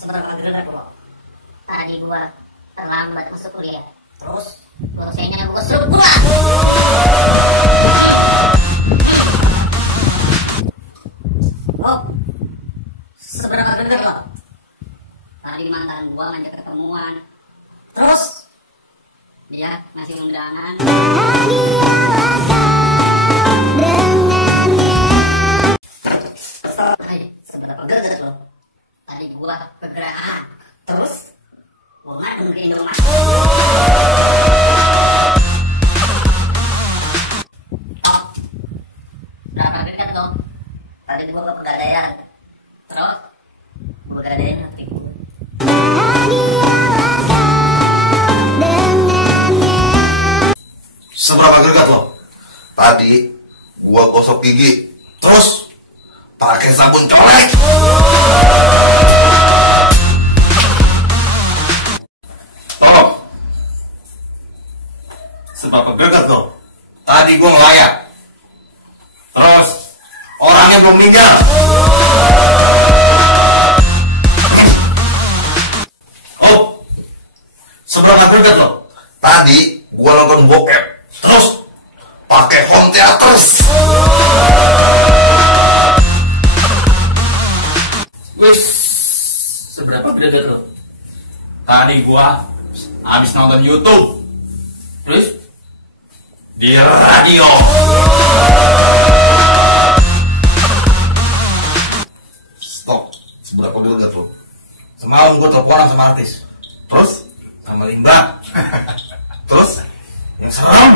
seberapa greget kok. Tadi gua terlambat masuk kuliah, terus dosennya gua suruh pulang. Oh, seberapa greget lo? Tadi mantan gua ngajak ketemuan, terus dia ngasih undangan. Seberapa greget lo? Tadi gua kegerahan, terus gua ngadu ke Indomaret. Oh, berapa greget lo? Tadi gua ke Pegadaian, terus gua Pegadaian hati gua. Seberapa greget lo? Tadi gua gosok gigi, terus pakai sabun colek. Oh, seberapa greget lo? Tadi gua ngelayat, terus orangnya belum meninggal. Oh, seberapa greget lo? Tadi gua nonton bokep, terus pakai home theaters. Wis, seberapa greget lo? Tadi gua habis nonton YouTube, terus di radio. Stop, seberapa greget lo? Semalam gue teleponan sama artis, Terus, sama Limba, terus, yang serem,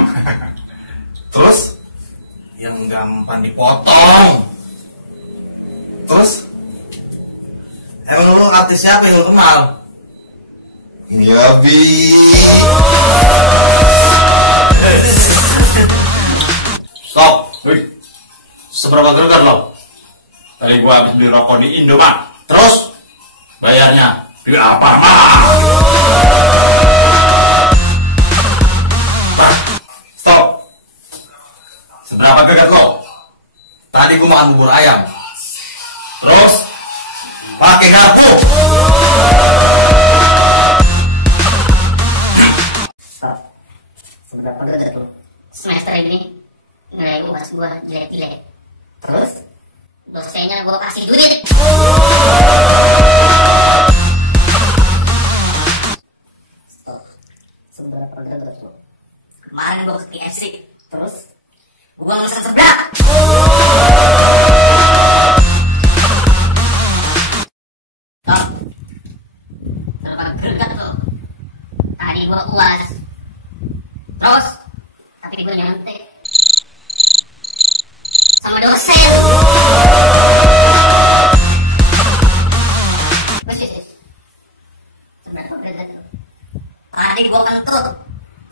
terus, yang gampang dipotong. terus, Emang lu artis siapa yang lu kenal? ya bi. Stop, wih, seberapa greget lo? Tadi gua habis beli rokok di Indomaret, terus bayarnya di Alfamart. Stop. Seberapa greget lo? Tadi gue makan bubur ayam, Terus pakai garpu. Stop. Seberapa greget lo? Semester ini nilai UAS gua jelek-jelek, terus dosennya gua kasih duit. Stop. Seberapa greget lo? Kemarin gua ke KFC, terus gua pesan seblak. Stop. Seberapa greget lo? Tadi gua UAS, terus tapi gua nyantai sama dosen. Wes. Seberapa greget lo? Tadi gua kentut,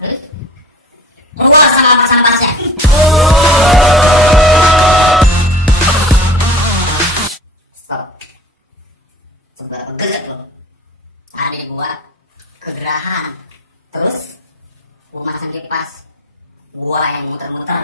terus keluar sama sampah-sampahnya. Stop. Seberapa greget lo? Tadi gua kegerahan, terus gua masang kipas, gua yang muter-muter.